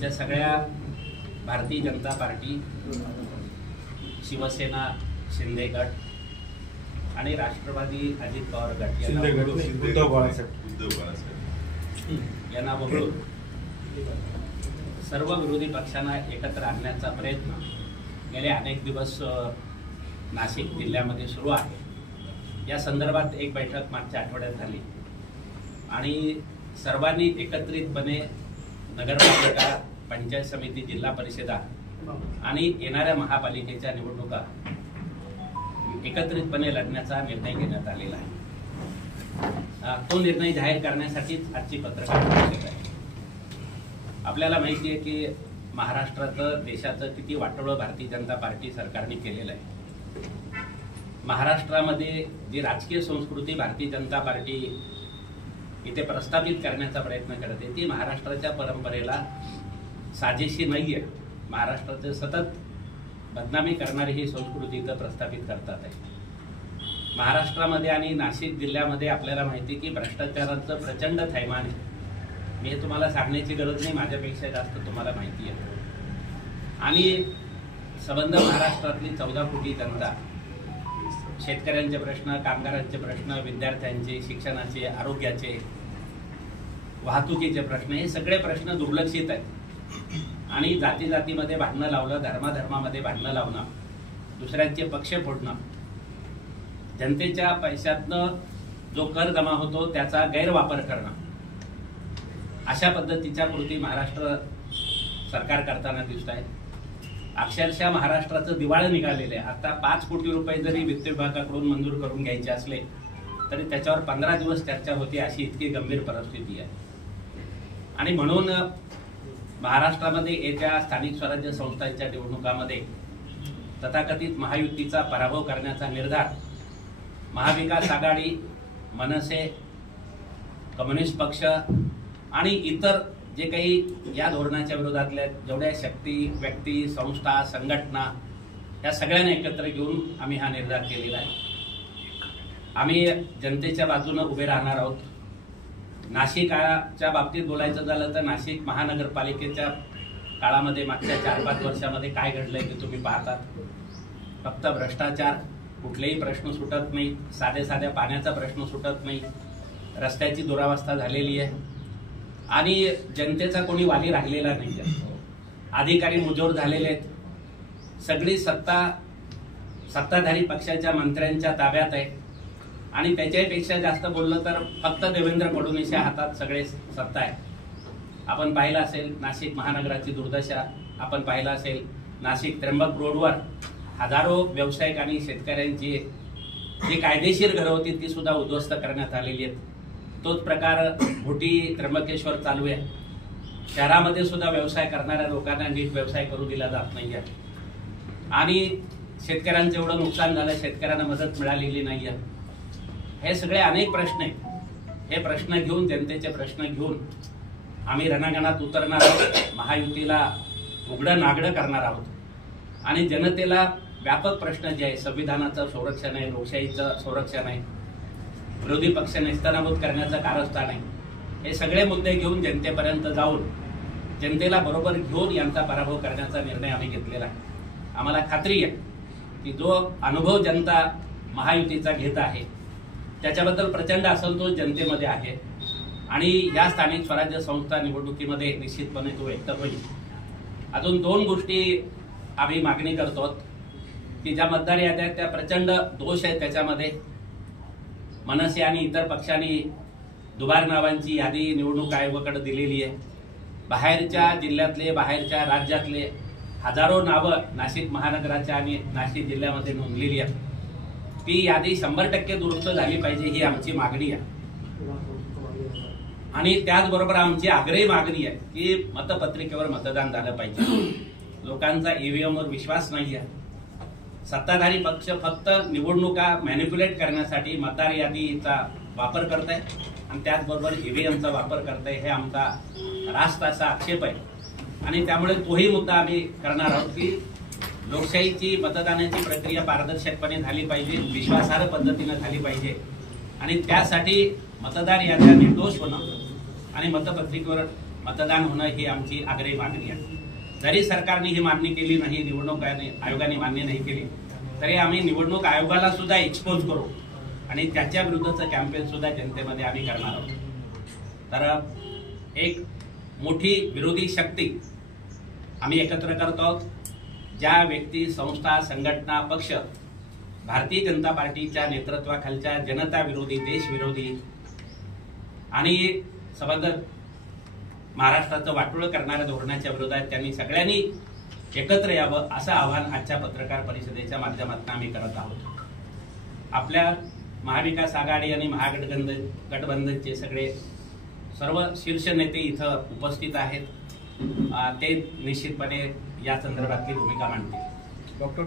आमच्या सगळ्या भारतीय जनता पार्टी, शिवसेना शिंदे गट आणि राष्ट्रवादी अजित पवार गट यांना वगळून सर्व विरोधी पक्षांना एकत्र आणण्याचा प्रयत्न गेले अनेक दिवस नाशिक जिल्ह्यामध्ये सुरू आहे। या संदर्भात एक बैठक मागच्या आठवड्यात झाली आणि सर्वांनी एकत्रितपणे नगरपालिका, पंचायत समिती, जिल्हा परिषदा आणि येणाऱ्या महापालिकेच्या निवडणुका एकत्रितपणे लढण्याचा निर्णय घेण्यात आलेला आहे। तो निर्णय जाहीर करण्यासाठीच आजची पत्रकार परिषद आहे। आपल्याला माहिती आहे की महाराष्ट्राचं, देशाचं किती वाटोळं भारतीय जनता पार्टी सरकारने केलेलं आहे। महाराष्ट्रामध्ये जी राजकीय संस्कृती भारतीय जनता पार्टी इथे प्रस्थापित करण्याचा प्रयत्न करते ती महाराष्ट्राच्या परंपरेला साजेशी नाहीये। महाराष्ट्राचे सतत बदनामी करणारी ही संस्कृती इथं प्रस्थापित करतात आहे। महाराष्ट्रामध्ये आणि नाशिक जिल्ह्यामध्ये आपल्याला माहिती की भ्रष्टाचाराचं प्रचंड थैमान आहे। मी हे तुम्हाला सांगण्याची गरज नाही, माझ्यापेक्षा जास्त तुम्हाला माहिती आहे। आणि संबंध महाराष्ट्रातली 14 कोटी जनता शेतकऱ्यांचे प्रश्न, कामगारांचे प्रश्न, विद्यार्थ्यांचे, शिक्षणाचे, आरोग्याचे, वाहतुकीचे प्रश्न, हे सगळे प्रश्न दुर्लक्षित आहेत। आणि जाती जातीमध्ये भांडणं लावणं, धर्माधर्मामध्ये भांडणं लावणं, दुसऱ्यांचे पक्ष फोडणं, जनतेच्या पैशातनं जो कर जमा होतो त्याचा गैरवापर करणं, अशा पद्धतीच्या कृती महाराष्ट्र सरकार करताना दिसत आहे। अक्षरशः महाराष्ट्राचं दिवाळं निघालेलं आहे। आता 5 कोटी रुपये जरी वित्त विभागाकडून मंजूर करून घ्यायचे असले तरी त्याच्यावर 15 दिवस चर्चा होती, अशी इतकी गंभीर परिस्थिती आहे। आणि म्हणून महाराष्ट्रामध्ये येत्या स्थानिक स्वराज्य संस्थांच्या निवडणुकामध्ये तथाकथित महायुतीचा पराभव करण्याचा निर्धार महाविकास आघाडी, मनसे, कम्युनिस्ट पक्ष आणि इतर जे काही या धोरणाच्या विरोधातल्या जेवढ्या शक्ती, व्यक्ती, संस्था, संघटना, या सगळ्यांना एकत्र घेऊन आम्ही हा निर्धार केलेला आहे। आम्ही जनतेच्या बाजूने उभे राहणार आहोत। नाशिकच्या बाबतीत बोलायचं झालं तर नाशिक महानगरपालिकेच्या काळामध्ये मागच्या 4-5 वर्षामध्ये काय घडलंय ते तुम्ही पाहतात। फक्त भ्रष्टाचार, कुठलेही प्रश्न सुटत नाही, साध्या पाण्याचा प्रश्न सुटत नाही, रस्त्याची दुरावस्था झालेली आहे आणि जनतेचा कोणी वाली राहिलेला नाही। अधिकारी मुजोर झालेले आहेत। सगळी सत्ताधारी पक्षाच्या मंत्र्यांच्या ताब्यात आहे आणि त्याच्यापेक्षा जास्त बोललं तर फक्त देवेंद्र फडणवीसच्या हातात सगळे सत्ता आहे। आपण पाहिलं असेल नाशिक महानगराची दुर्दशा, आपण पाहिलं असेल नाशिक त्र्यंबक रोडवर हजारो व्यावसायिक आणि शेतकऱ्यांची जी कायदेशीर घरं होती ती सुद्धा उद्ध्वस्त करण्यात आलेली आहेत। तोच प्रकार भोटी त्र्यंबकेश्वर चालू आहे। शहरामध्ये सुद्धा व्यवसाय करणाऱ्या लोकांना नीट व्यवसाय करू दिला जात नाहीये आणि शेतकऱ्यांचं एवढं नुकसान झालं, शेतकऱ्यांना मदत मिळालेली नाहीये। हे सगळे अनेक प्रश्न आहेत। हे प्रश्न घेऊन, जनतेचे प्रश्न घेऊन आम्ही रणांगणात उतरणार आहोत। महायुतीला उघडं नागडं करणार आहोत आणि जनतेला व्यापक प्रश्न जे आहे, संविधानाचं संरक्षण आहे, लोकशाहीचं संरक्षण आहे, विरोधी पक्ष नेस्तनाबूत करण्याचं कारस्थान आहे, हे सगळे मुद्दे घेऊन जनतेपर्यंत जाऊन जनतेला बरोबर घेऊन यांचा पराभव करण्याचा निर्णय आम्ही घेतलेला आहे। आम्हाला खात्री आहे की जो अनुभव जनता महायुतीचा घेत आहे त्याच्याबद्दल प्रचंड असंतोष जनतेमध्ये आहे आणि या स्थानिक स्वराज्य संस्था निवडणुकीमध्ये निश्चितपणे तो व्यक्त होईल। अजून 2 गोष्टी आम्ही मागणी करतो की ज्या मतदार याद्या आहेत त्या प्रचंड दोष आहेत त्याच्यामध्ये। मनसे आणि इतर पक्षांनी दुबार नावांची यादी निवडणूक आयोगाकडे दिलेली आहे। बाहेरच्या जिल्ह्यातले, बाहेरच्या राज्यातले हजारो नावं नाशिक महानगराच्या आणि नाशिक जिल्ह्यामध्ये नोंदलेली आहेत। ती यादी 100% दुरुस्त झाली पाहिजे ही आमची मागणी आहे आणि त्याचबरोबर आमची आग्रही मागणी आहे की मतपत्रिकेवर मतदान झालं पाहिजे। लोकांचा ईव्हीएम वर विश्वास नाही आहे। सत्ताधारी पक्ष फक्त निवडणुका मॅनिप्युलेट करण्यासाठी मतदार यादीचा वापर करत आहे आणि त्याचबरोबर ईव्हीएमचा वापर करत आहे, हे आमचा रास्त असा आक्षेप आहे। आणि त्यामुळे तोही मुद्दा आम्ही करणार आहोत की लोकशाहीची, मतदानाची प्रक्रिया पारदर्शकपणे झाली पाहिजे, विश्वासार्ह पद्धतीने झाली पाहिजे आणि त्यासाठी मतदार याद्या निर्दोष होणं आणि मतपत्रिकेवर मतदान होणं ही आमची आग्रही मागणी आहे. जरी सरकारने ही मागणी केली नाही, निवडणूक आयोगाने मान्य नाही केली, तरी आम्ही निवडणूक आयोगाला सुद्धा एक्सपोज करू आणि त्याच्या विरुद्धचं कॅम्पेन सुद्धा जनतेमध्ये आम्ही करणार आहोत. तर एक मोठी विरोधी शक्ती आम्ही एकत्र करत आहोत. ज्या व्यक्ती, संस्था, संघटना, पक्ष भारतीय जनता पार्टीच्या नेतृत्वाखालच्या जनता विरोधी, देशविरोधी आणि संबंध महाराष्ट्राचं वाटोळं करणाऱ्या धोरणाच्या विरोधात त्यांनी सगळ्यांनी एकत्र यावं असं आवाहन आजच्या पत्रकार परिषदेच्या माध्यमातून आम्ही करत आहोत. आपल्या महाविकास आघाडी आणि महागठबंधनचे सगळे सर्व शीर्ष नेते इथं उपस्थित आहेत. ते निश्चितपणे या संदर्भातली भूमिका मांडतील. डॉक्टर